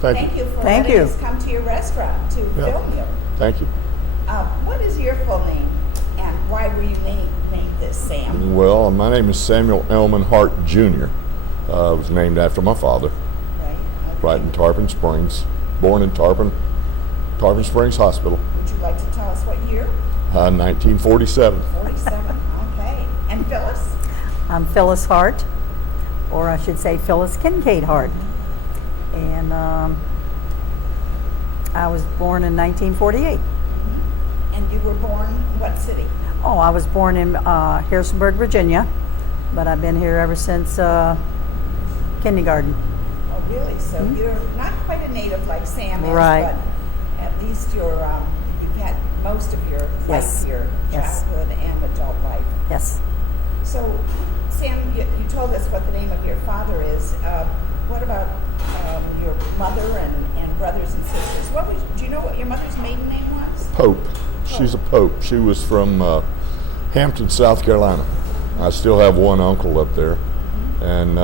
Thank you for letting us come to your restaurant to film you. Thank you. What is your full name, and why were you named this, Sam? Well, my name is Samuel Elman Hart Jr. I was named after my father. Right. Okay. Right in Tarpon Springs. Born in Tarpon Springs Hospital. Would you like to tell us what year? 1947. 47. Okay. And Phyllis? I'm Phyllis Hart, or I should say Phyllis Kincaid Hart. And I was born in 1948. And you were born in what city? Oh, I was born in Harrisonburg, Virginia, but I've been here ever since kindergarten. Oh, really? So you're not quite a native like Sam is, Right. but at least you've had most of your Yes. life, your Yes. childhood and adult life. Yes. So, Sam, you told us what the name of your father is. What about your mother and brothers and sisters? Do you know what your mother's maiden name was? Pope. She's a Pope. She was from Hampton, South Carolina. I still have one uncle up there, and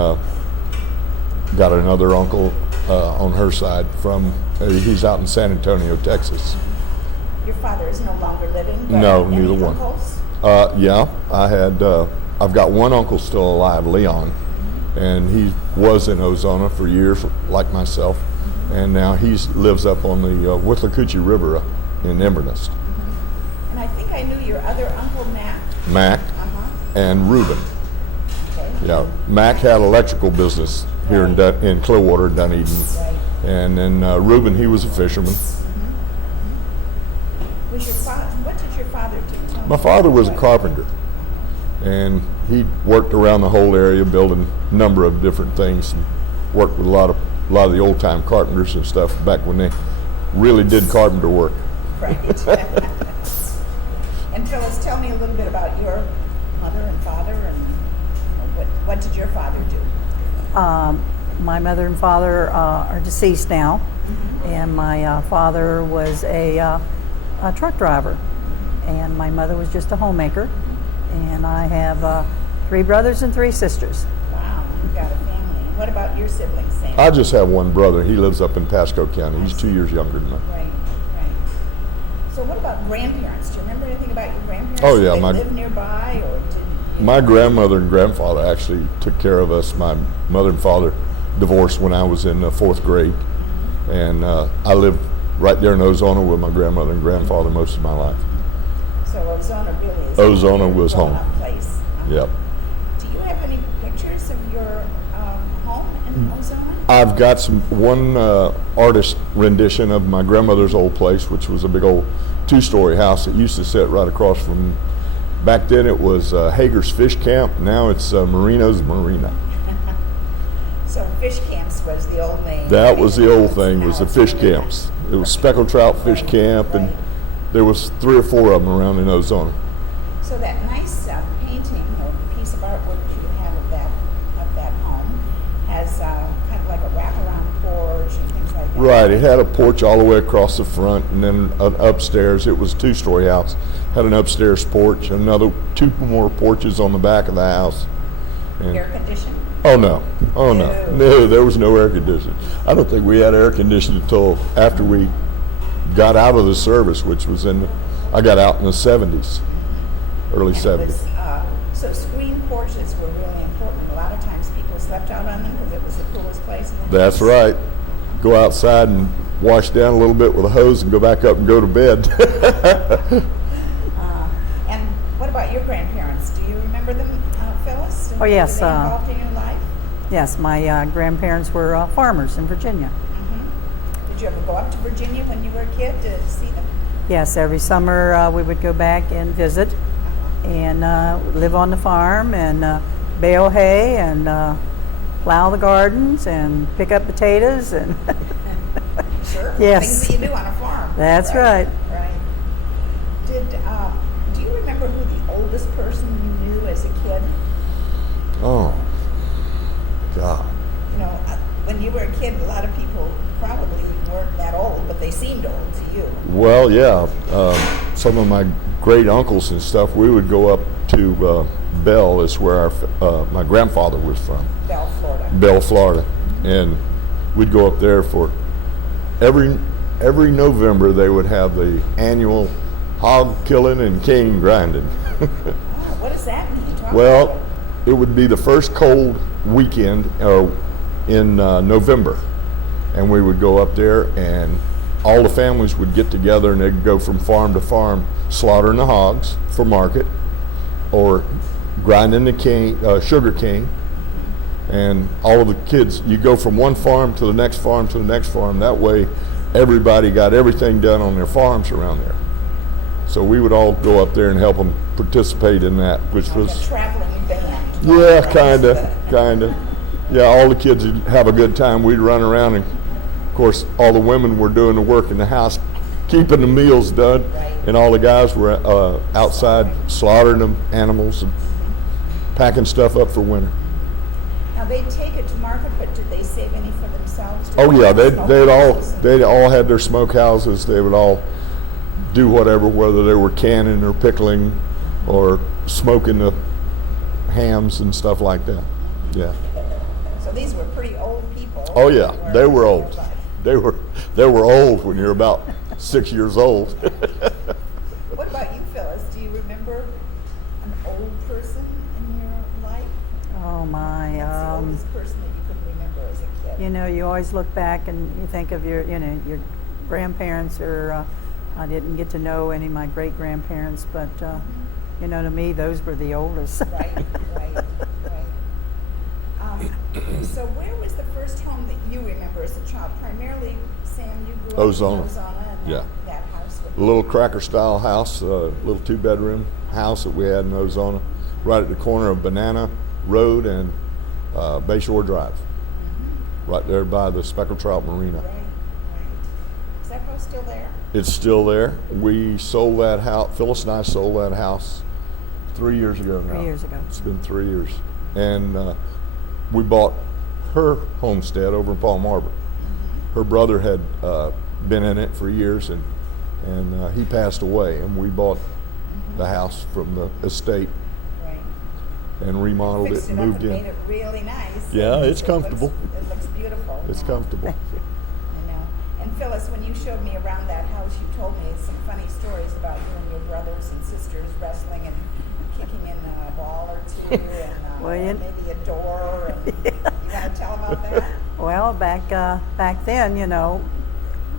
got another uncle on her side he's out in San Antonio, Texas. Your father is no longer living? But No, any neither one. uncles? Yeah, I've got one uncle still alive, Leon, and he was in Ozona for years, like myself, and now he lives up on the Withlacoochee River in Inverness. And I think I knew your other uncle, Mac. Mac and Reuben. Okay. Yeah, Mac had electrical business here in Clearwater, Dunedin, Right. and then Reuben, he was a fisherman. What did your father do? Tell My me. father was a carpenter, and he worked around the whole area building a number of different things, and worked with a lot of the old time carpenters and stuff back when they really did carpenter work. Right. And Phyllis, tell me a little bit about your mother and father, and what did your father do? My mother and father are deceased now, and my father was a truck driver, and my mother was just a homemaker. And I have 3 brothers and 3 sisters. Wow, you've got a family. And what about your siblings, Sam? I just have one brother. He lives up in Pasco County. He's 2 years younger than me. Right. So what about grandparents? Do you remember anything about your grandparents? Oh, yeah, Did they live nearby, or did My grandmother and grandfather actually took care of us. My mother and father divorced when I was in 4th grade, and I lived right there in Ozona with my grandmother and grandfather most of my life. So Ozona really is Ozona was home. grown-up place. Yep. Do you have any pictures of your home in Ozona? I've got one artist rendition of my grandmother's old place, which was a big old 2-story house that used to sit right across from. Back then it was Hager's Fish Camp. Now it's Marino's Marina. So fish camps was the old name. That was the old thing. Now Was the it's fish really camps. It was speckled trout fish camp, and there was 3 or 4 of them around in Ozona. So that nice painting or piece of artwork you have of that home has kind of like a wraparound porch and things like that. Right. It had a porch all the way across the front, and then upstairs. It was a 2-story house. Had an upstairs porch, another 2 more porches on the back of the house. And Air conditioned? oh no, no, there was no air conditioning. I don't think we had air conditioning until after we got out of the service, which was I got out in the 70s, early And it 70s. was, so screen porches were really important. A lot of times people slept out on them because it was the coolest place in the That's house. right. Go outside and wash down a little bit with a hose and go back up and go to bed. And what about your grandparents? Do you remember them, Phyllis? Oh, yes, Were they involved in your life? Yes, my grandparents were farmers in Virginia. Did you ever go up to Virginia when you were a kid to see them? Yes, every summer we would go back and visit and live on the farm and bale hay and plow the gardens and pick up potatoes and Sure. Yes. Things that you do on a farm. That's right. Right. Do you remember who the oldest person you knew as a kid? Oh, God. You know, when you were a kid, a lot of people probably weren't that old, but they seemed old to you. Well, yeah. Some of my great uncles and stuff, we would go up to Bell, is where my grandfather was from. Bell, Florida. Bell, Florida. And we'd go up there for every November they would have the annual hog killing and cane grinding. Oh, what does that mean? Talk about Well, it. it would be the first cold weekend in November, and we would go up there, and all the families would get together, and they'd go from farm to farm, slaughtering the hogs for market, or grinding the cane, sugar cane, and all of the kids. You go from one farm to the next farm to the next farm. That way, everybody got everything done on their farms around there. So we would all go up there and help them participate in that, which Like was a traveling band. yeah, kinda. Yeah, all the kids would have a good time. We'd run around, and of course, all the women were doing the work in the house, keeping the meals done, Right. and all the guys were outside slaughtering them animals and packing stuff up for winter. Now they take it to market, but did they save any for themselves? Oh yeah, they'd Smokehouses? all had their smokehouses. They would all do whatever, whether they were canning or pickling or smoking the hams and stuff like that. Yeah. So these were pretty old people. Oh yeah, they were in old. their life. They were old when you're about 6 years old. What about you, Phyllis? Do you remember an old person in your life? Oh my. What's the oldest person that you can remember as a kid? You know, you always look back and you think of your grandparents, or I didn't get to know any of my great grandparents, but to me, those were the oldest. Right. So where was the first home that you remember as a child? Primarily, Sam, you grew up Ozona. in Ozona, and Yeah. that house. A little cracker style house, a little 2-bedroom house that we had in Ozona, right at the corner of Banana Road and Bayshore Drive, right there by the Speckled Trout Marina. Right. Is that house still there? It's still there. We sold that house. Phyllis and I sold that house 3 years ago now. 3 years ago. It's been 3 years, and we bought her homestead over in Palm Harbor. Her brother had been in it for years, and he passed away, and we bought the house from the estate Right. and remodeled Fixed it and it up moved and in. made it really nice. Yeah, And it's it comfortable. It looks beautiful. It's now. comfortable. I know. And Phyllis, when you showed me around that house, you told me some funny stories about you and your brothers and sisters wrestling and kicking in a ball or two, and Well, maybe a door. And you want to tell about that? Well, back then,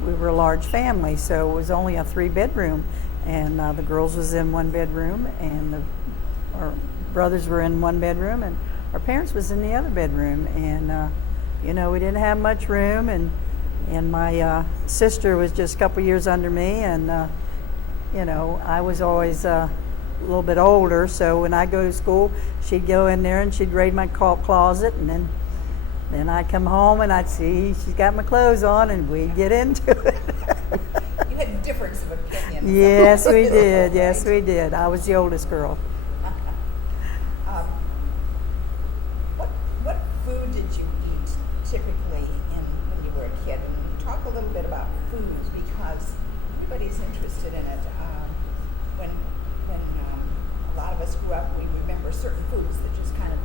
we were a large family, so it was only a 3-bedroom, and the girls was in 1 bedroom, and our brothers were in 1 bedroom, and our parents was in the other bedroom, and we didn't have much room, and my sister was just a couple years under me, and I was always a little bit older, so when I go to school, she'd go in there and she'd raid my closet, and then I'd come home and I'd see she's got my clothes on, and we'd get into it. You had a difference of opinion. Yes, we did. Yes, we did. I was the oldest girl. What food did you eat typically when you were a kid? And talk a little bit about food, because everybody's interested in it. When a lot of us grew up, we remember certain foods that just kind of,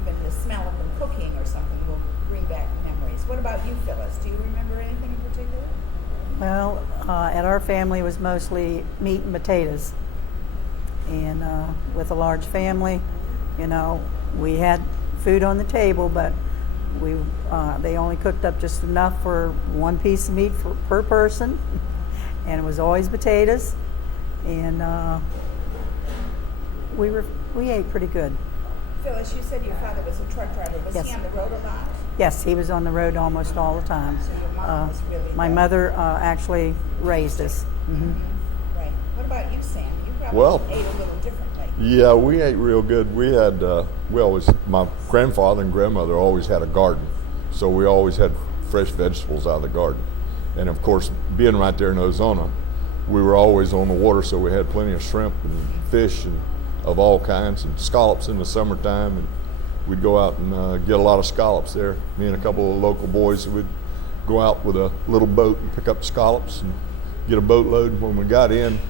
even the smell of them cooking or something, will bring back memories. What about you, Phyllis? Do you remember anything in particular? Well, at our family it was mostly meat and potatoes, and with a large family, we had food on the table, but they only cooked up just enough for 1 piece of meat per person, and it was always potatoes, and we ate pretty good. Phyllis, you said your father was a truck driver. Was Yes. he on the road a lot? Yes, he was on the road almost all the time. So your mom was really My the- mother actually raised us. Right. What about you, Sam? You probably Well- ate a little differently. Yeah, we ate real good. We had, my grandfather and grandmother always had a garden, so we always had fresh vegetables out of the garden. And of course, being right there in Ozona, we were always on the water, so we had plenty of shrimp and fish and of all kinds, and scallops in the summertime, and we'd go out and get a lot of scallops there. Me and a couple of local boys would go out with a little boat and pick up scallops and get a boatload. When we got in,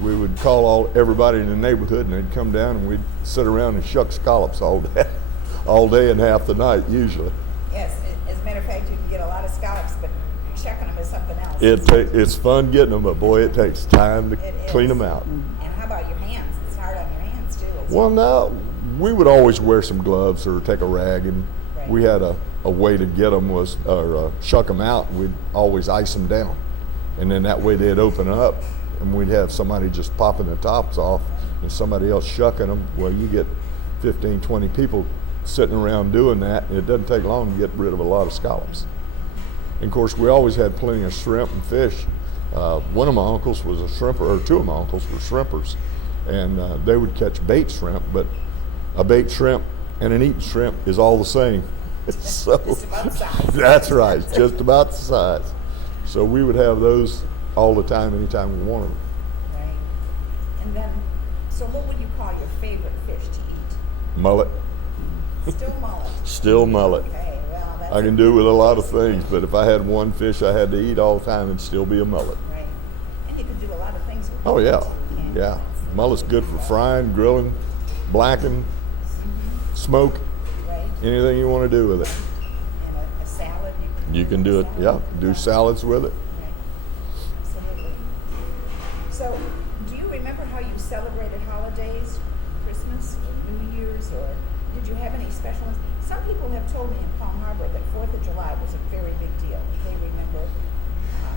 we would call everybody in the neighborhood, and they'd come down, and we'd sit around and shuck scallops all day and half the night usually. Yes, as a matter of fact, you can get a lot of scallops, but Checking them is something else. It's fun getting them, but boy, it takes time to It clean is. them out. And how about your hands? It's hard on your hands too. isn't Well, it? no, we would always wear some gloves or take a rag, and Right. we had a way to get them was, or shuck them out, and we'd always ice them down. And then that way they'd open up, and we'd have somebody just popping the tops off and somebody else shucking them. Well, you get 15, 20 people sitting around doing that, and it doesn't take long to get rid of a lot of scallops. And of course, we always had plenty of shrimp and fish. One of my uncles was a shrimper, or two of my uncles were shrimpers, and they would catch bait shrimp, but a bait shrimp and an eaten shrimp is all the same. So Just about the size. that's right, just about the size. So we would have those all the time, anytime we wanted them. Right. And then, so what would you call your favorite fish to eat? Mullet, Still mullet. still mullet. Okay, well, that's I can do with a lot of things, but if I had one fish I had to eat all the time, it'd still be a mullet. Right. And you can do a lot of things with Oh yeah, mullet, can't you? yeah. Mullet's good for frying, grilling, blacking, smoke, Right. anything you want to do with it. And a salad. You can do it, yeah, do salads with it. Right. Absolutely. So, do you remember how you celebrated holidays, Christmas, or New Year's, or did you have any special ones? Some people have told me in Palm Harbor that 4th of July was a very big deal. They remember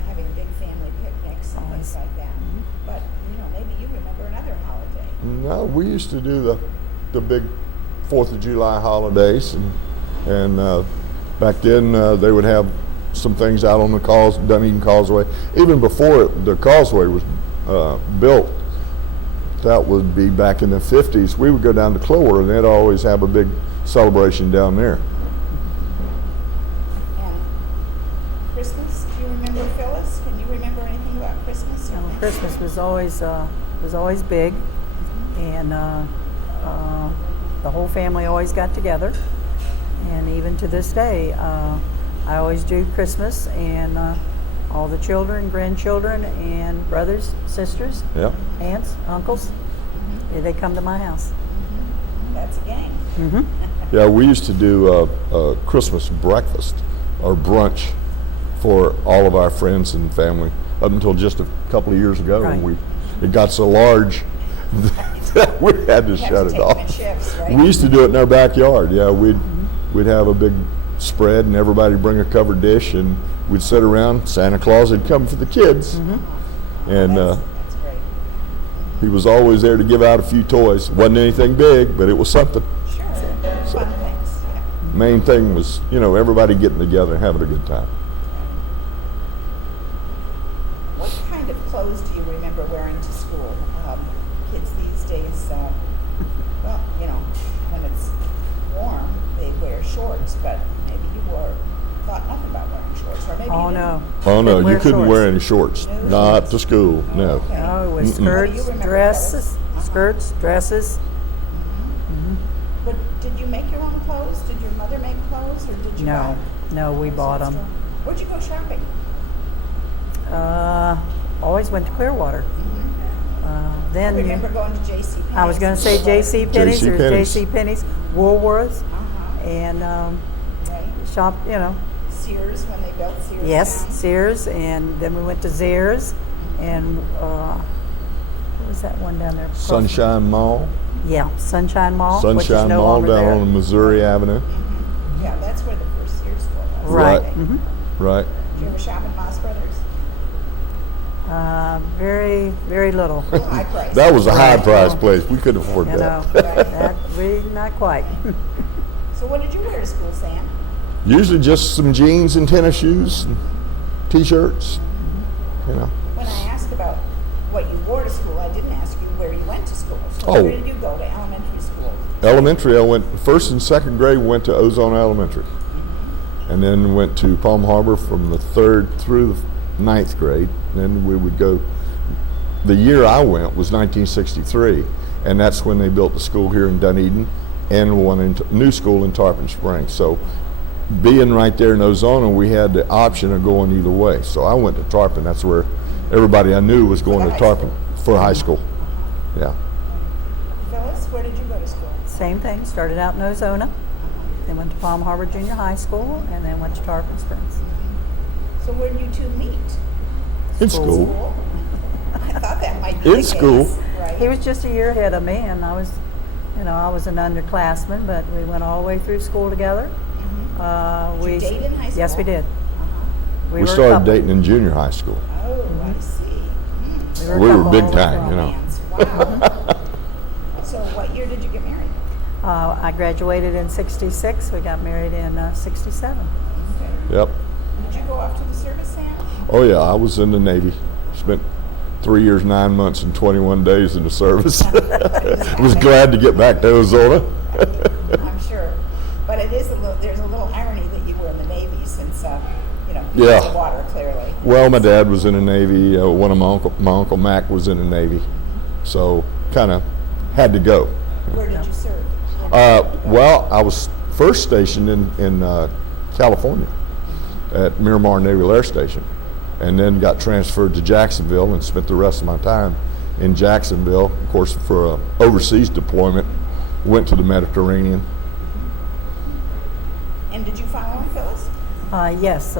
having big family picnics and things like that. But, maybe you remember another holiday. No, we used to do the big 4th of July holidays, and back then they would have some things out on the Dunedin Causeway. Even before the causeway was built, that would be back in the 50s, we would go down to Clower, and they'd always have a big celebration down there. And Christmas, do you remember Phyllis? Can you remember anything about Christmas? You know, Christmas was always big, and the whole family always got together. And even to this day, I always do Christmas, and all the children, grandchildren, and brothers, sisters, Yeah. aunts, uncles, they come to my house. That's a gang. Yeah, we used to do a Christmas breakfast or brunch for all of our friends and family up until just a couple of years ago. Right. It got so large that we had to shut it take them in off. shifts, right? We used to do it in our backyard. Yeah, we'd have a big spread, and everybody bring a covered dish, and we'd sit around. Santa Claus had come for the kids, and That's great. he was always there to give out a few toys. Wasn't anything big, but it was something. Sure. Fun things. Yeah. Main thing was, everybody getting together and having a good time. What kind of clothes do you remember wearing to school? Kids these days, well, when it's warm, they wear shorts, but maybe you thought nothing about wearing shorts, or maybe Oh you no! Oh no, Couldn't you couldn't shorts. wear any shorts. No Not shorts. to school. Oh, No. okay. No, it was Mm-mm. What do you skirts, remember, dresses, Phyllis? skirts, dresses. But did you make your own clothes? Did your mother make clothes, or did you No, buy? no, we What's bought that them. store? Where'd you go shopping? Always went to Clearwater. I Then remember going to J.C. Penney's. I was going to say J.C. Penney's or JCPenney's. J.C. Penney's, Woolworths, Uh-huh. and Right. shop. Sears, when they built Sears. Yes, down. Sears, and then we went to Zehrs, and what was that one down there? Sunshine Mall. Yeah, Sunshine Mall, which is Sunshine no Mall longer down there. on Missouri Avenue. Yeah, that's where the first Sears store was. Right. Okay. Mhm. Right. Did you ever shop at Moss Brothers? Very, very little. High price. That was a high Right. price place. We couldn't afford You that. know, Right. that we not quite. So what did you wear to school, Sam? Usually just some jeans and tennis shoes and t-shirts. When I asked about what you wore to school, I didn't ask you where you went to school. So Oh. where did you go to elementary school? Elementary, I went first and second grade. Went to Ozone Elementary, and then went to Palm Harbor from the 3rd through the 9th grade. Then we would go. The year I went was 1963, and that's when they built the school here in Dunedin and one new school in Tarpon Springs. So, being right there in Ozona, we had the option of going either way. So I went to Tarpon. That's where everybody I knew was going the to high Tarpon school. for high school. Yeah. Phyllis, where did you go to school? Same thing. Started out in Ozona, then went to Palm Harbor Junior High School, and then went to Tarpon Springs. So where did you two meet? In school. I thought that might be In the school. case, right? He was just a year ahead of me, and I was an underclassman, but we went all the way through school together. Did you date in high school? Yes, we did. We were a started couple. dating in junior high school. Oh, I see. a We were couple big all the way time, you know. Romance. Wow. So what year did you get married? I graduated in '66. We got married in '67. Okay. Yep. Did you go off to the service, Sam? Oh yeah, I was in the Navy. Spent 3 years, 9 months, and 21 days in the service. Was glad to get back to Arizona. I'm sure. But it is there's a little irony that you were in the Navy since, Yeah. the water, clearly. Well, my dad was in the Navy. One of my uncle Mac was in the Navy, so kind of had to go. Where did you serve? Well, I was first stationed in California at Miramar Naval Air Station, and then got transferred to Jacksonville and spent the rest of my time in Jacksonville. Of course, for an overseas deployment, went to the Mediterranean. And did you follow him, Phyllis? Yes,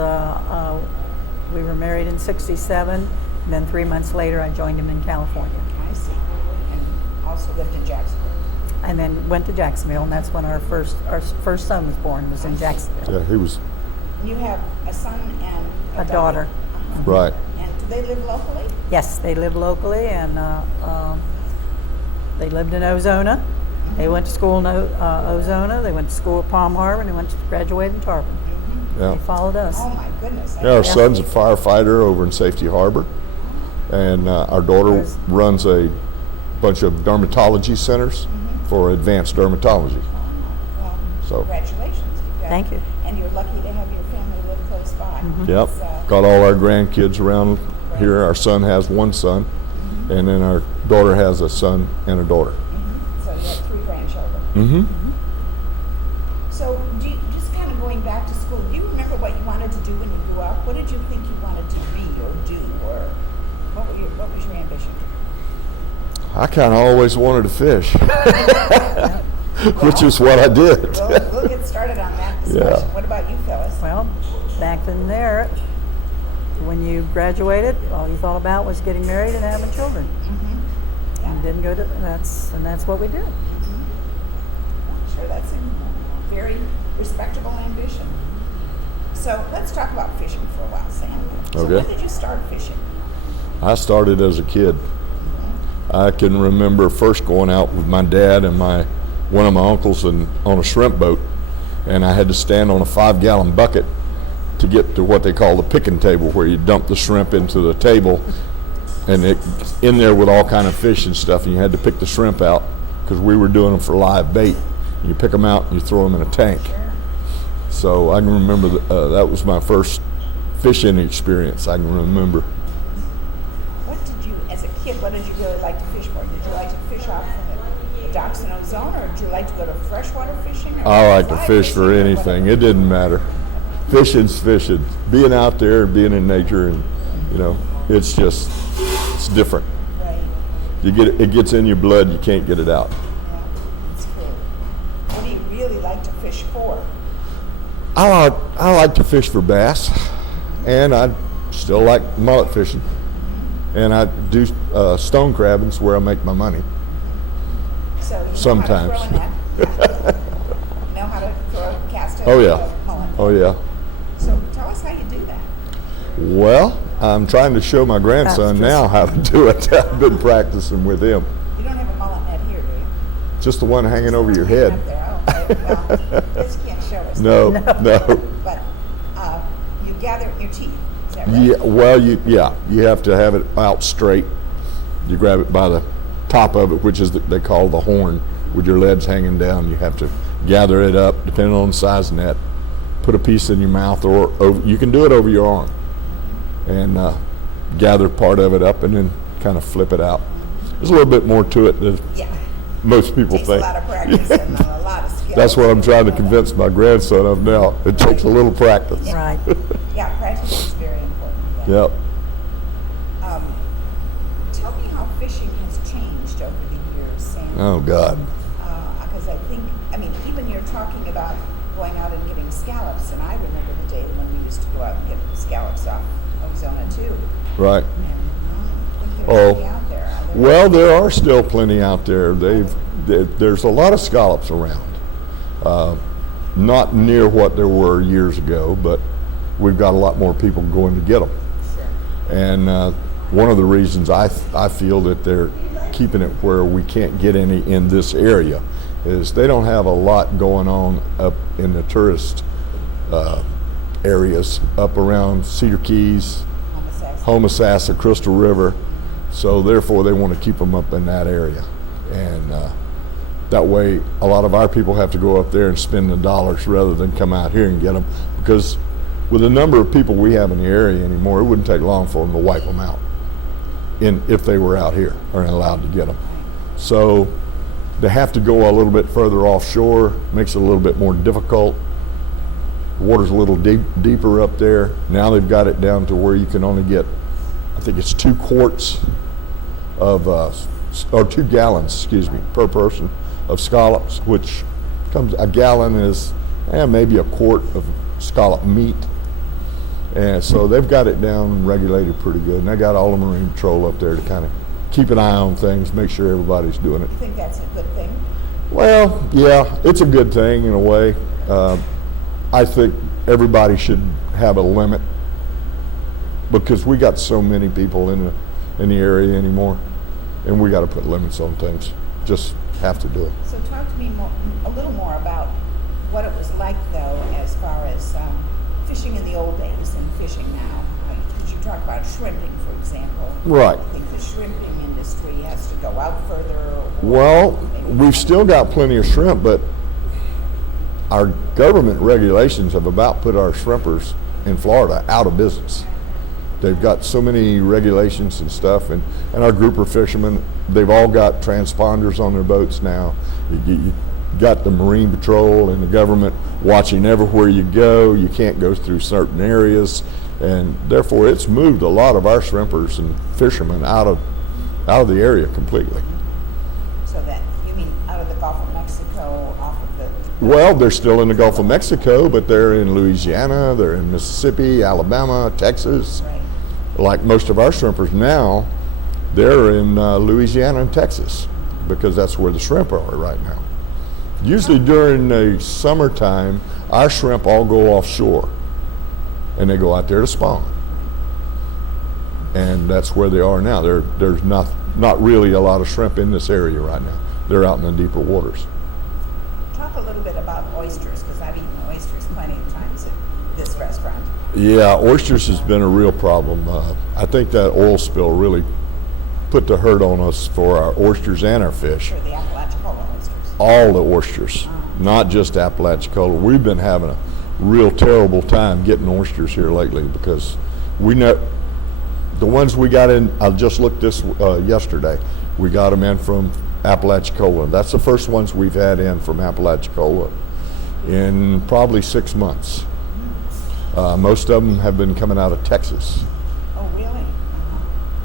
we were married in '67, and then 3 months later I joined him in California. I see. And also lived in Jacksonville. And then went to Jacksonville, and that's when our first son was born, was in Jacksonville. Yeah, he was You have a son and A daughter. right. And do they live locally? Yes, they live locally, and they lived in Ozona. They went to school in Ozona. They went to school at Palm Harbor, and they went to graduate in Tarpon. Yeah. They followed us. Oh my goodness. Yeah, our son's a firefighter over in Safety Harbor, and our daughter runs a bunch of dermatology centers for advanced dermatology. Well, So. congratulations. Thank you. And you're lucky to have your family live close by. Yep, It's, got all our grandkids around here. Our son has one son, and then our daughter has a son and a daughter. So you have 3 grandchildren. Mm-hmm. So just kind of going back to school, do you remember what you wanted to do when you grew up? What did you think you wanted to be or do, or what was your ambition? I kind of always wanted to fish, which is what I did. We'll get started on that discussion. Yeah. What about you, Phyllis? Well, back then there, when you graduated, all you thought about was getting married and having children. And didn't go to that's what we did. Sure, that's a very respectable ambition. So let's talk about fishing for a while, Sam. So Okay. when did you start fishing? I started as a kid. I can remember first going out with my dad and one of my uncles on a shrimp boat, and I had to stand on a 5-gallon bucket to get to what they call the picking table, where you dump the shrimp into the table, and it's in there with all kind of fish and stuff, and you had to pick the shrimp out because we were doing them for live bait. You pick them out and you throw them in a tank. So I can remember that was my first fishing experience. I can remember. What did you, as a kid, what did you really like to fish for? Did you like to fish off from the docks in Ozona, or did you like to go to freshwater fishing? Or I like to fly fish fishing for or anything. whatever? It didn't matter. Fishing's fishing. Being out there, being in nature, and it's different. Right. It gets in your blood. You can't get it out. Yeah, that's cool. What do you really like to fish for? I like to fish for bass, and I still like mullet fishing, and I do stone crabbing's where I make my money. So you Sometimes. know how to throw a net? Know how to cast a Oh yeah, mullet. oh yeah. So tell us how you do that. Well, I'm trying to show my grandson now how to do it. I've been practicing with him. You don't have a mullet net here, do you? Just the one hanging over your Hanging head. up there. Oh, okay. Well, this you can't show us. No. But you gather it in your teeth. Is that right? Yeah, well, you have to have it out straight. You grab it by the top of it, which is they call the horn, with your legs hanging down. You have to gather it up, depending on the size net. Put a piece in your mouth, or you can do it over your arm, and gather part of it up, and then kind of flip it out. There's a little bit more to it than Yeah. most people Takes think. a lot of practice and a lot of skill. That's what I'm trying to convince my grandson of now. It takes a little practice. Right. Yeah, practice is very important. Yep. Tell me how fishing has changed over the years, Sam. Oh God. Because even you're talking about going out and getting scallops, and I remember the day when we used to go out and get scallops off Ozona too. Right. And I think Oh. there's plenty out there. Are there? Well, there are still plenty out there. There's a lot of scallops around. Not near what there were years ago, but we've got a lot more people going to get them. Sure. And one of the reasons I feel that they're keeping it where we can't get any in this area is they don't have a lot going on up in the tourist areas up around Cedar Keys, Homosassa, Crystal River. So therefore they want to keep them up in that area. And that way a lot of our people have to go up there and spend the dollars rather than come out here and get them, because with the number of people we have in the area anymore, it wouldn't take long for them to wipe them out if they were out here or allowed to get them. So they have to go a little bit further offshore, makes it a little bit more difficult. The water's a little deeper up there. Now they've got it down to where you can only get, I think it's 2 quarts of, or 2 gallons, excuse me, per person of scallops, which comes, a gallon is maybe a quart of scallop meat. And so they've got it down and regulated pretty good. And they got all the Marine Patrol up there to kind of keep an eye on things, make sure everybody's doing it. You think that's a good thing? Well, yeah, it's a good thing in a way. I think everybody should have a limit because we got so many people in the area anymore, and we got to put limits on things. Just have to do it. So talk to me a little more about what it was like, though, as far as fishing in the old days and fishing now. Because you talk about shrimping, for example. Right. I think the shrimping industry has to go out further. Well, we've still got plenty of shrimp, but our government regulations have about put our shrimpers in Florida out of business. They've got so many regulations and stuff, and our grouper fishermen, they've all got transponders on their boats now. You got the Marine Patrol and the government watching everywhere you go. You can't go through certain areas, and therefore it's moved a lot of our shrimpers and fishermen out of the area completely. So that, you mean out of the Gulf of Mexico, off of the... Well, they're still in the Gulf of Mexico, but they're in Louisiana, they're in Mississippi, Alabama, Texas. Right. Like most of our shrimpers now, they're in Louisiana and Texas because that's where the shrimp are right now. Usually during the summertime, our shrimp all go offshore and they go out there to spawn. And that's where they are now. There's not really a lot of shrimp in this area right now. They're out in the deeper waters. Talk a little bit about oysters, because I've eaten oysters plenty of times at this restaurant. Yeah, oysters has been a real problem. I think that oil spill really put the hurt on us for our oysters and our fish. For the Apalachicola oysters. All the oysters, not just Apalachicola. We've been having a real terrible time getting oysters here lately because we know the ones we got in, I just looked this yesterday, we got them in from Apalachicola. That's the first ones we've had in from Apalachicola in probably 6 months. Most of them have been coming out of Texas. Oh, really?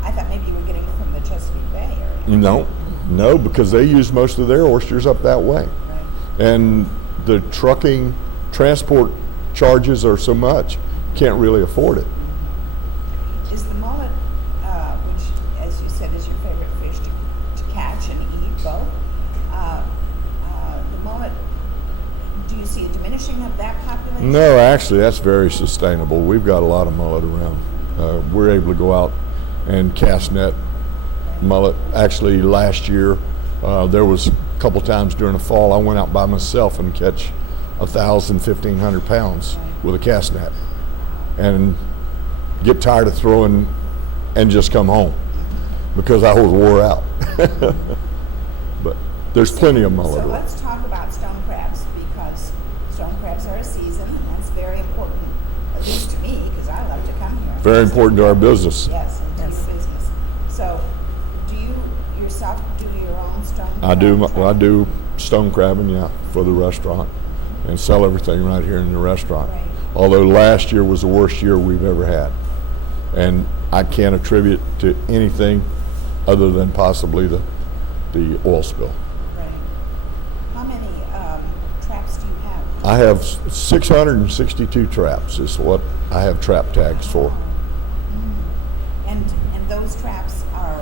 I thought maybe you were getting it from the Chesapeake Bay area. No, because they use most of their oysters up that way. Right. And the trucking transport charges are so much, can't really afford it. Is the mullet, which, as you said, is your favorite fish to catch and eat both, the mullet, do you see a diminishing of that population? No, actually, that's very sustainable. We've got a lot of mullet around. We're able to go out and cast net mullet. Actually, last year, there was a couple times during the fall, I went out by myself and catch 1,000, 1,500 pounds with a cast net and get tired of throwing and just come home because I was wore out. But there's plenty of mullet. So let's talk about stone crabs, because stone crabs are a season, and that's very important, at least to me, because I love to come here. Very important to our business. Yes, and to your business. So, do you yourself do your own stone crab? I do stone crabbing, yeah, for the restaurant and sell everything right here in the restaurant. Right. Although last year was the worst year we've ever had. And I can't attribute to anything other than possibly the oil spill. Right. How many traps do you have? I have 662 traps is what I have trap tags for. And those traps are,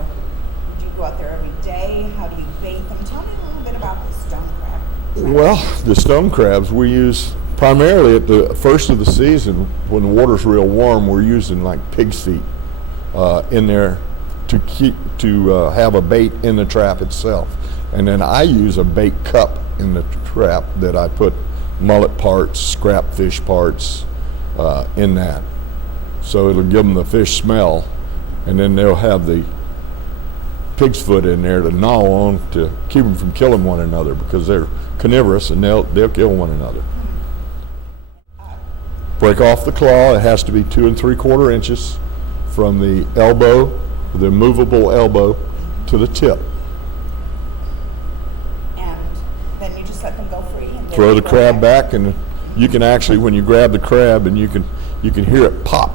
do you go out there every day? How do you bait them? Tell me a little bit about the stone crab. Well, the stone crabs we use primarily at the first of the season when the water's real warm. We're using like pig's feet in there to have a bait in the trap itself, and then I use a bait cup in the trap that I put mullet parts, scrap fish parts in that, so it'll give them the fish smell, and then they'll have the pig's foot in there to gnaw on to keep them from killing one another, because they're carnivorous and they'll kill one another. Break off the claw. It has to be 2 3/4 inches from the elbow, the movable elbow, to the tip. And then you just let them go free. And Throw the crab back, and you can actually, when you grab the crab, and you can hear it pop,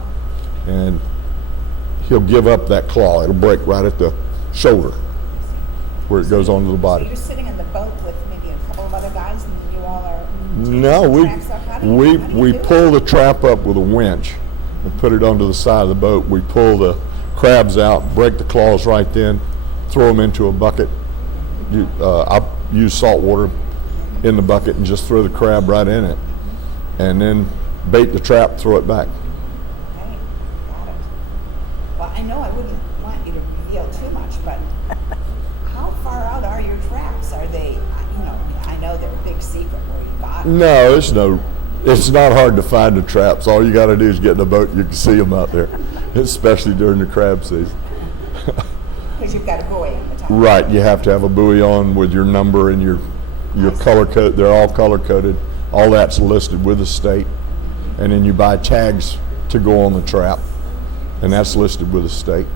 and he'll give up that claw. It'll break right at the shoulder where it goes onto the So body. you're sitting in the boat with maybe a couple of other guys, and you all are No, taking the tracks up? How do you we do it? pull the trap up with a winch and put it onto the side of the boat. We pull the crabs out, break the claws right then, throw them into a bucket. I use salt water in the bucket and just throw the crab right in it, and then bait the trap, throw it back. Okay, got it. Well, I know I wouldn't want you to reveal too much, but how far out are your traps? Are they, I know they're a big secret where you got them. No, it's not hard to find the traps. All you got to do is get in the boat, and you can see them out there, especially during the crab season. Because you've got a buoy on the top. Right, you have to have a buoy on with your number and your color code. They're all color coded. All that's listed with the state, and then you buy tags to go on the trap, and that's listed with the state.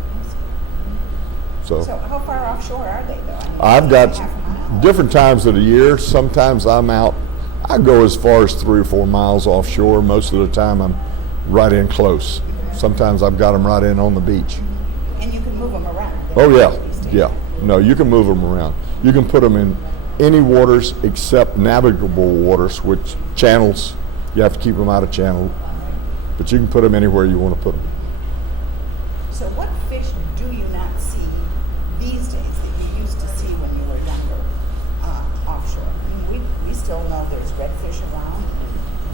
So how far offshore are they, though? I mean, I've got half a mile? different times of the year. Sometimes I'm out. I go as far as 3 or 4 miles offshore. Most of the time I'm right in close. Sometimes I've got them right in on the beach. And you can move them around. Oh yeah, yeah. No, you can move them around. You can put them in any waters except navigable waters, which channels, you have to keep them out of channel. But you can put them anywhere you want to put them. So what fish do you not see these days that you used to see when you were younger offshore? I mean, we still know there's redfish around.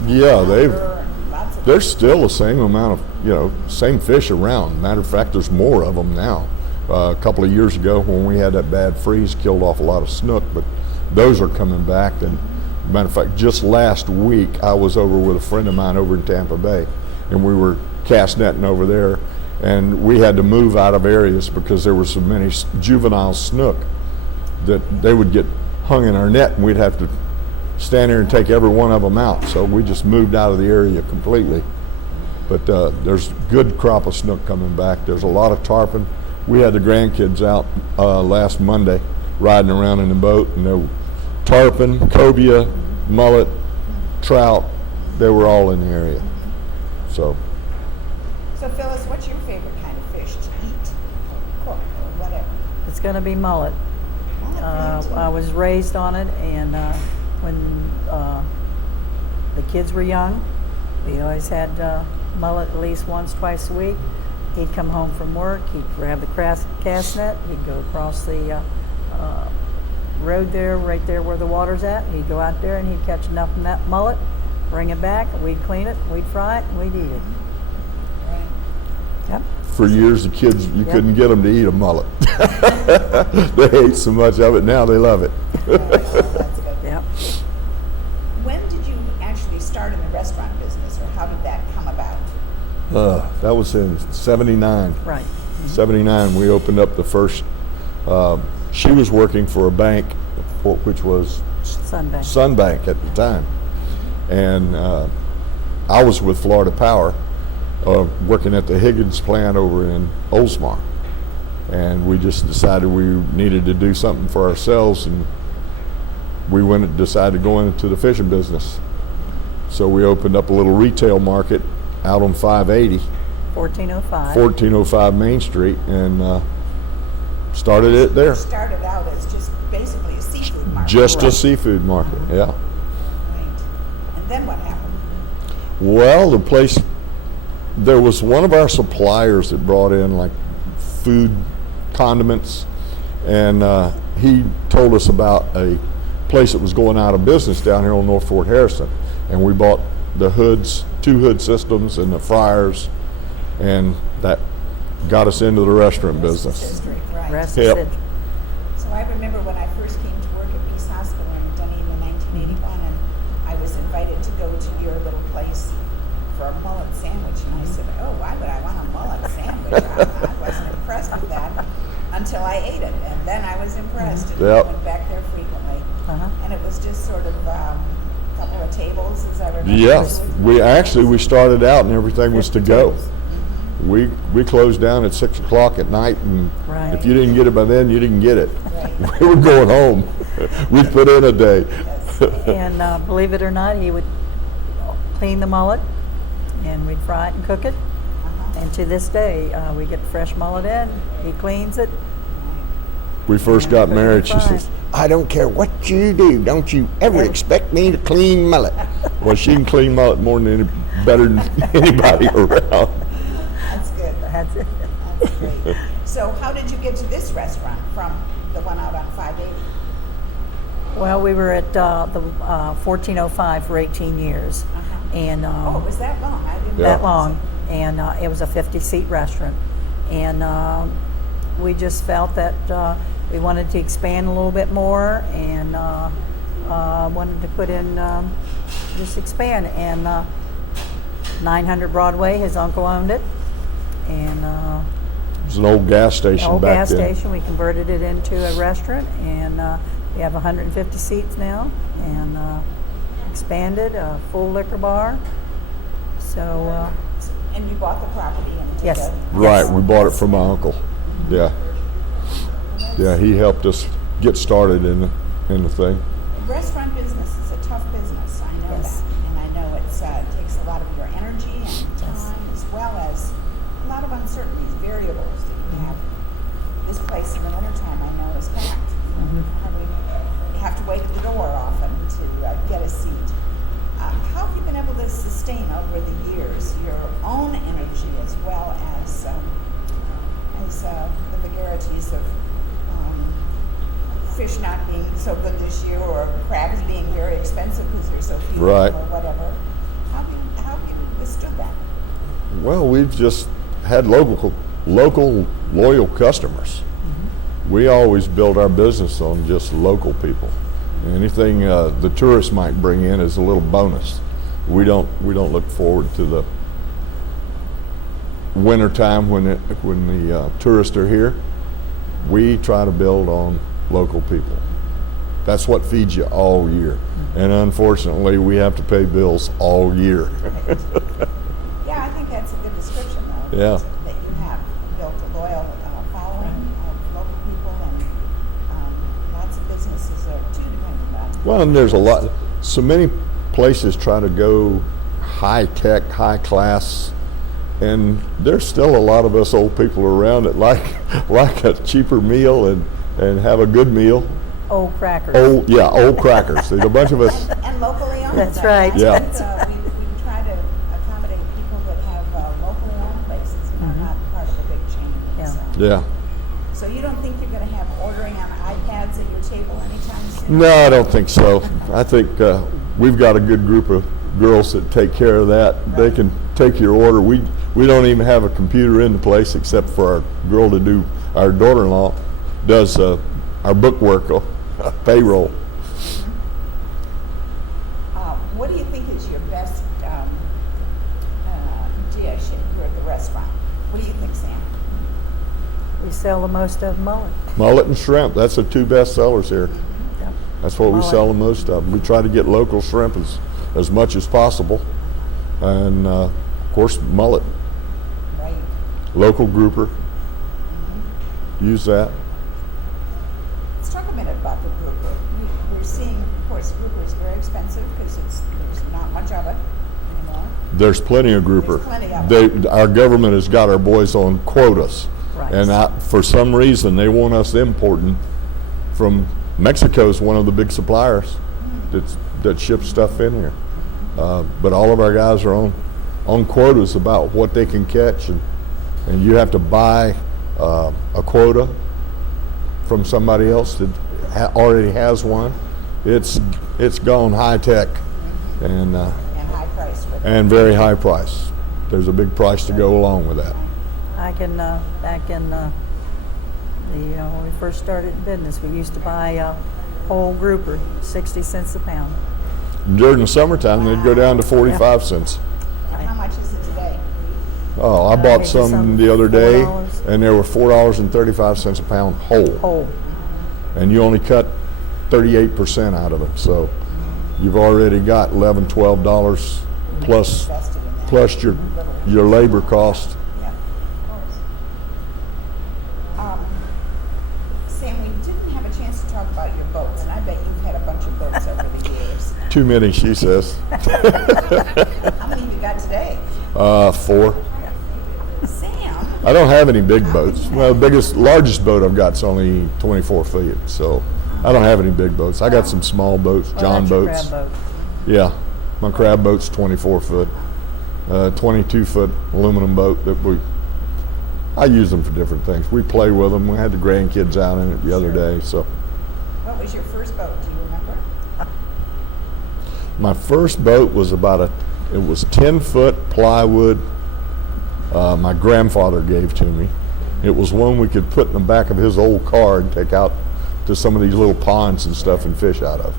Yeah, And lots of there's still the same amount of, same fish around. Matter of fact, there's more of them now. A couple of years ago when we had that bad freeze, killed off a lot of snook, but those are coming back. And matter of fact, just last week I was over with a friend of mine over in Tampa Bay, and we were cast netting over there, and we had to move out of areas because there were so many juvenile snook that they would get hung in our net, and we'd have to stand there and take every one of them out. So we just moved out of the area completely. But there's good crop of snook coming back. There's a lot of tarpon. We had the grandkids out last Monday riding around in the boat, and there were tarpon, cobia, mullet, trout. They were all in the area. So Phyllis, what's your favorite kind of fish to eat or cook or whatever? It's going to be mullet. Mullet, I was raised on it, and when the kids were young, we always had mullet at least once, twice a week. He'd come home from work, he'd grab the cast net, he'd go across the road there, right there where the water's at. He'd go out there and he'd catch enough mullet, bring it back, we'd clean it, we'd fry it, and we'd eat it. Right. Yep. for years the kids, you Yep. couldn't get them to eat a mullet. They ate so much of it, now they love it. That's good. Yep. When did you actually start in the restaurant business, or how did that come about? That was in '79. Right. 79, we opened up the first, she was working for a bank, which was Sunday. Sunbank at the time. And I was with Florida Power, working at the Higgins plant over in Oldsmar. And we just decided we needed to do something for ourselves, and we went and decided to go into the fishing business. So we opened up a little retail market out on 580, 1405. 1405 Main Street, and started it there. Started out as just basically a seafood market. Just a Right. seafood market, yeah. Right. And then what happened? Well, the place, there was one of our suppliers that brought in like food, condiments, and he told us about a place that was going out of business down here on North Fort Harrison, and we bought the hoods, 2 hood systems and the fryers, and that got us into the restaurant business. History, right. Rest Yep. is it. So I remember when I first came to work at Peace Hospital in Dunedin in 1981, and I was invited to go to your little place for a mullet sandwich, and I said, oh, why would I want a mullet sandwich? I wasn't impressed with that until I ate it, and then I was impressed, and Yep. I went back there frequently. Uh-huh. And it was just sort of a couple of tables, as I remember. Yes, we started out and everything was to go. We closed down at 6 o'clock at night, and Right. if you didn't get it by then, you didn't get it. Right. We were going home. We put in a day. Yes. And believe it or not, he would clean the mullet, and we'd fry it and cook it. Uh-huh. And to this day, we get fresh mullet in, he cleans it. We first got married, she Fine. says, I don't care what you do, don't you ever expect me to clean mullet. Well, she can clean mullet more than better than anybody around. That's good. That's it. That's great. So how did you get to this restaurant from the one out on 580? Well, we were at the 1405 for 18 years. Uh-huh. And Oh, it was that long? I didn't Yeah. that realize long, and it was a 50-seat restaurant, and we just felt that we wanted to expand a little bit more, and wanted to put in just expand. And 900 Broadway, his uncle owned it, and It was an old gas station old back gas then. station. We converted it into a restaurant, and we have 150 seats now, and expanded a full liquor bar. So. And you bought the property and did Yes. the- Right, we bought it from my uncle. Yeah. Yeah, he helped us get started in the thing. Restaurant business is a tough business. I know Yes. that, and I know it takes a lot of your energy and time, as well as a lot of uncertainties, variables that you have. This place in the wintertime, I know, is packed. You have to wait at the door often to get a seat. How have you been able to sustain over the years your own energy as well as the vagaries of fish not being so good this year, or crabs being very expensive because there's so few Right. of them, or whatever? How have you withstood that? Well, we've just had local loyal customers. We always build our business on just local people. Anything the tourists might bring in is a little bonus. We don't look forward to the winter time when the tourists are here. We try to build on local people. That's what feeds you all year. And unfortunately, we have to pay bills all year. Yeah, I think that's a good description, though. Yeah. That you have built a loyal following of local people, and lots of businesses are too dependent on that. Well, and there's so many places try to go high tech, high class, and there's still a lot of us old people around that like a cheaper meal and have a good meal. Old crackers. Old crackers. There's a bunch of us. And locally owned. That's I mean, right. I Yeah. think, we try to accommodate people that have locally owned places and are not part of a big chain. Yeah. So. Yeah. So you don't think you're going to have ordering on iPads at your table anytime soon? No, I don't think so. I think we've got a good group of girls that take care of that. They can take your order. We don't even have a computer in the place except for our girl to do. Our daughter-in-law does our bookwork, payroll. What do you think is your best dish here at the restaurant? What do you think, Sam? We sell the most of mullet. Mullet and shrimp. That's the 2 best sellers here. Yep. That's what we Mullet. sell the most of. We try to get local shrimp as much as possible. And of course, mullet. Right. Local grouper. Use that. Let's talk a minute about the grouper. We're seeing, of course, grouper is very expensive because there's not much of it anymore. There's plenty of grouper. There's plenty of Our government has got our boys on quotas. Right. And for some reason, they want us importing from Mexico's one of the big suppliers that ships stuff in here. But all of our guys are on quotas about what they can catch, and you have to buy a quota from somebody else that already has one. It's gone high tech and high price with it. and very high price. There's a big price to go along with that. I can, back in when we first started in business, we used to buy a whole grouper, 60 cents a pound. During the summertime, they'd go down to 45 cents. And how much is it today? Oh, I bought maybe some some the other day, $4. and they were $4.35 a pound whole. Whole. And you only cut 38% out of it. So you've already got $11, $12 plus Invested in that. plus your labor cost. Yeah, of course. Sam, we didn't have a chance to talk about your boats, and I bet you've had a bunch of boats over the years. Too many, she says. How many have you got today? 4. Sam, I don't have any big boats. Well, the largest boat I've got is only 24 feet, so I don't have any big boats. I got some small boats, Well, John that's your boats. crab boat. Yeah, my crab boat's 24 foot, 22 foot aluminum boat that I use them for different things. We play with them. We had the grandkids out in it the other day. So what was your first boat? Do you remember? my first boat was it was 10 foot plywood. My grandfather gave to me. It was one we could put in the back of his old car and take out to some of these little ponds and stuff and fish out of.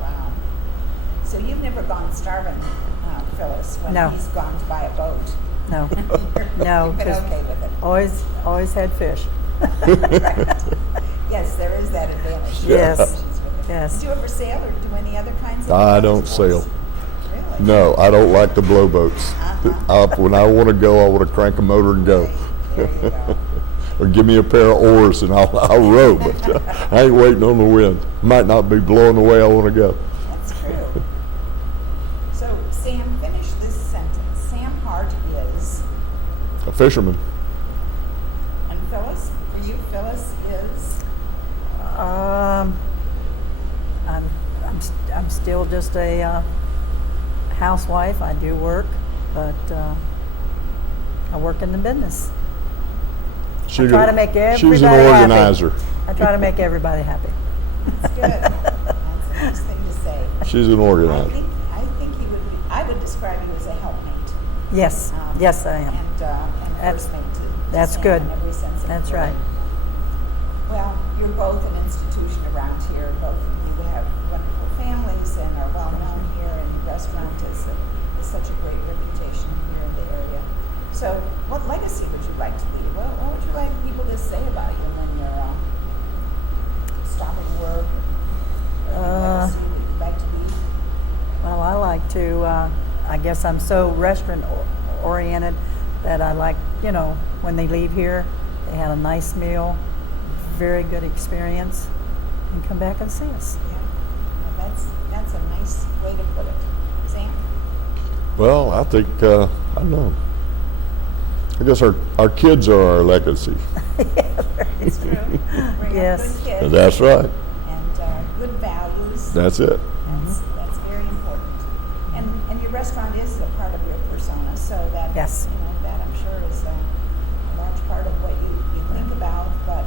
Wow. So you've never gone starving, Phyllis, when No. he's gone to buy a boat. No, no, You've been 'cause okay with it. always had fish. Right. Yes, there is that advantage. Yes. Issues with it. Yes. Do you ever sail or do any other kinds of I don't sports? sail. Really? No, I don't like the blow boats. When I want to go, I want to crank a motor and go. There you go. Or give me a pair of oars and I'll row, but I ain't waiting on the wind. Might not be blowing the way I want to go. That's true. So, Sam, finish this sentence. Sam Hart is, A fisherman. and Phyllis, for you, Phyllis is, I'm still just a housewife. I do work, but I work in the business. I try to make everybody She's an organizer. happy. I try to make everybody happy. that's good. That's a nice thing to say. She's an organizer. I think you would be, I would describe you as a helpmate. Yes, yes, I am. And That's- first mate to that's Sam good. in every sense of That's the right. word. Well, you're both an institution around here. Both of you have wonderful families and are well known here, and the restaurant is such a great reputation here in the area. So, what legacy would you like to leave? What would you like people to say about you when you're stopping work? What legacy would you like to leave? Well, I like to, I guess I'm so restaurant oriented that I like, when they leave here, they had a nice meal, very good experience, and come back and see us. Yeah, well, that's a nice way to put it. Sam? Well, I think, I don't know. I guess our kids are our legacy. It's true. Bring Yes. up good kids That's right. and good values. That's it. That's very important. And your restaurant is a part of your persona, so that Yes. that I'm sure is a large part of what you think about, but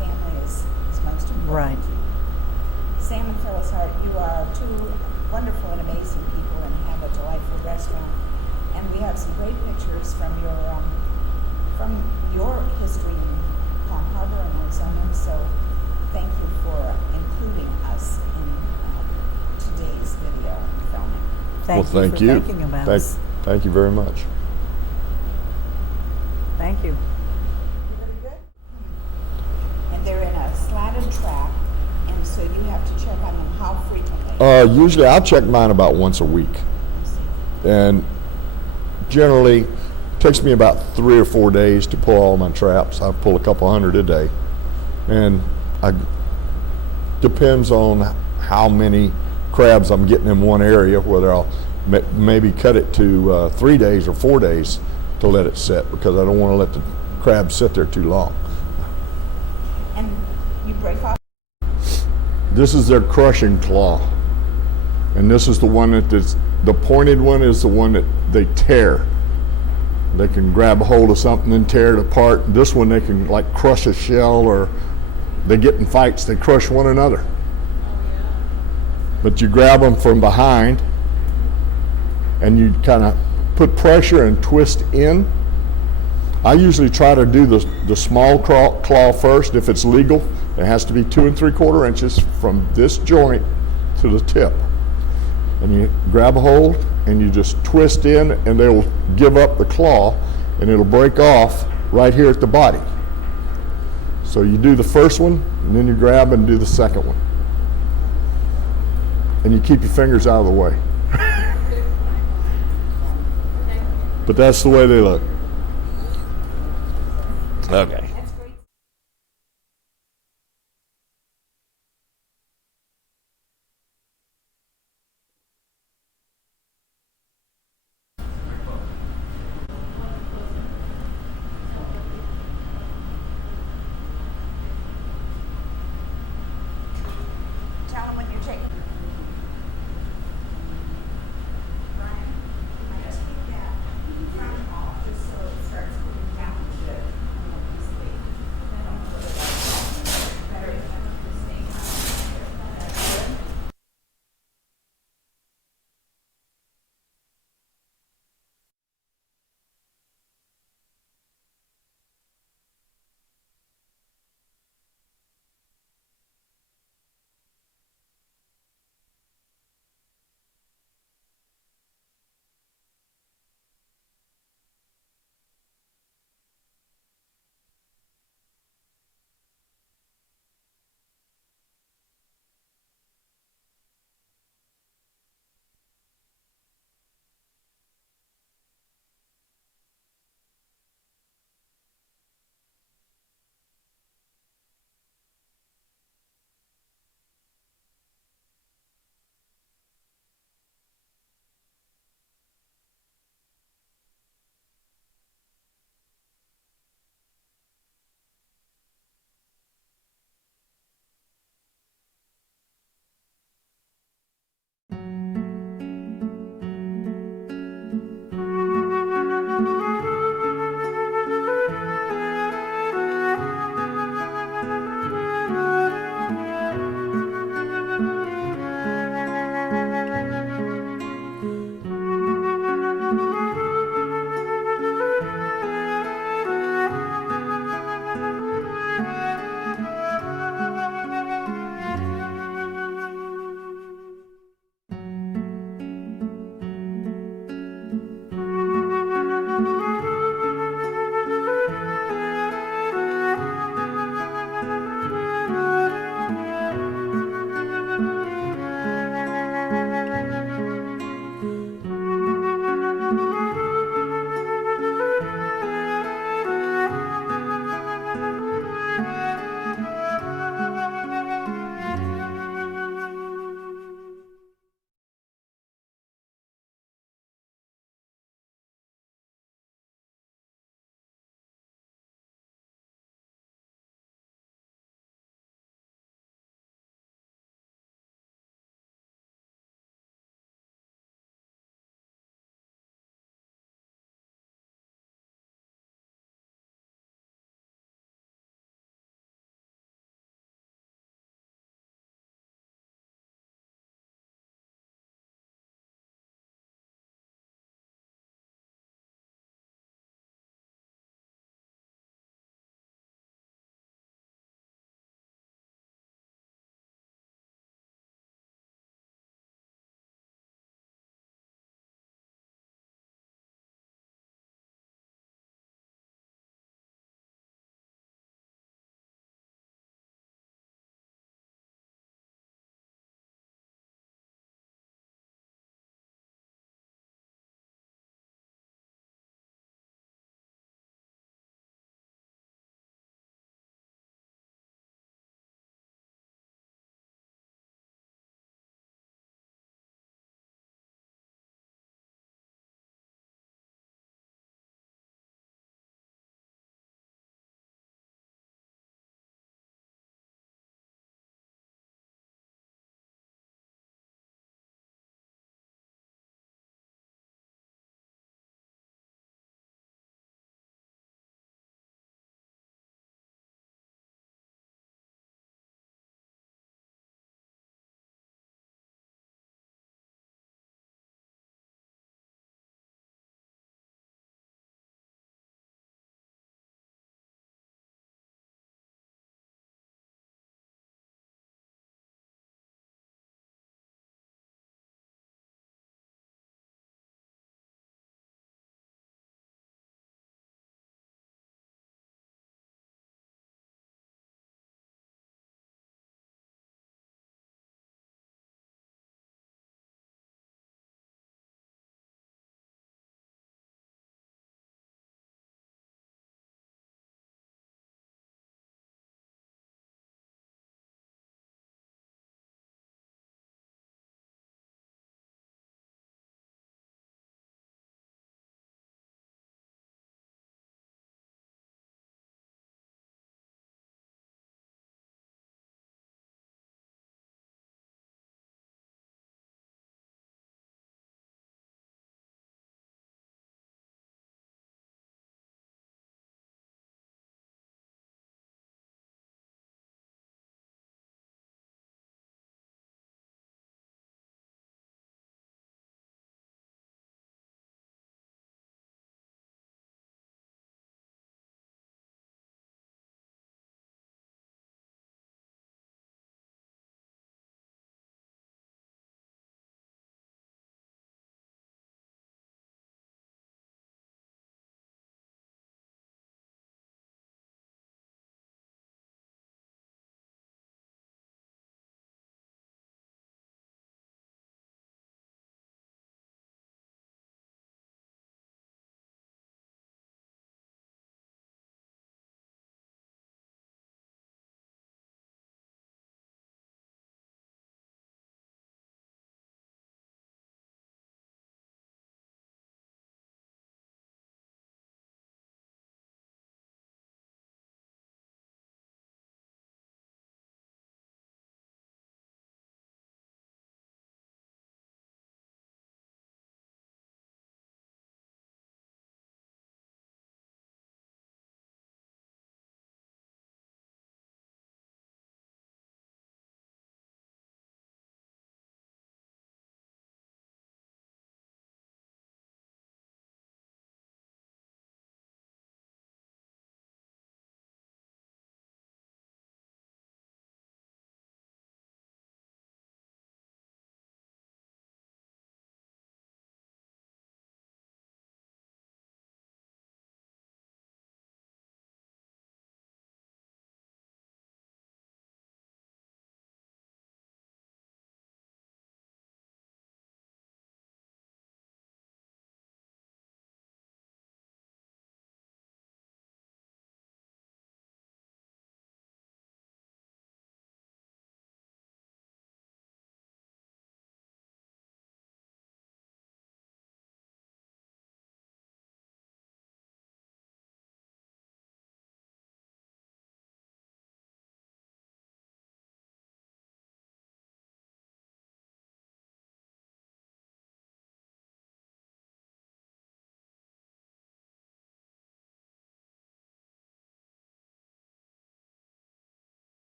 family is most important. Right. Sam and Phyllis Hart, you are two wonderful and amazing people and have a delightful restaurant. And we have some great pictures from your history in Palm Harbor and Arizona. So thank you for including us in today's video filming. Thank Well, you thank for you. thinking about us. Thank you very much. Thank you. Really good. And they're in a slatted track, and so you have to check on them how frequently? Usually I'll check mine about once a week. And generally, it takes me about 3 or 4 days to pull all my traps. I pull a couple hundred a day. And depends on how many crabs I'm getting in one area, whether I'll maybe cut it to 3 days or 4 days to let it set, because I don't want to let the crabs sit there too long. And you break off? This is their crushing claw. And this is the one the pointed one is the one that they tear. They can grab a hold of something and tear it apart. This one they can like crush a shell, or they get in fights, they crush one another. But you grab them from behind and you kind of put pressure and twist in. I usually try to do the small claw first if it's legal. It has to be 2 3/4 inches from this joint to the tip. And you grab a hold and you just twist in, and they'll give up the claw and it'll break off right here at the body. So you do the first one and then you grab and do the second one. And you keep your fingers out of the way. But that's the way they look. Okay.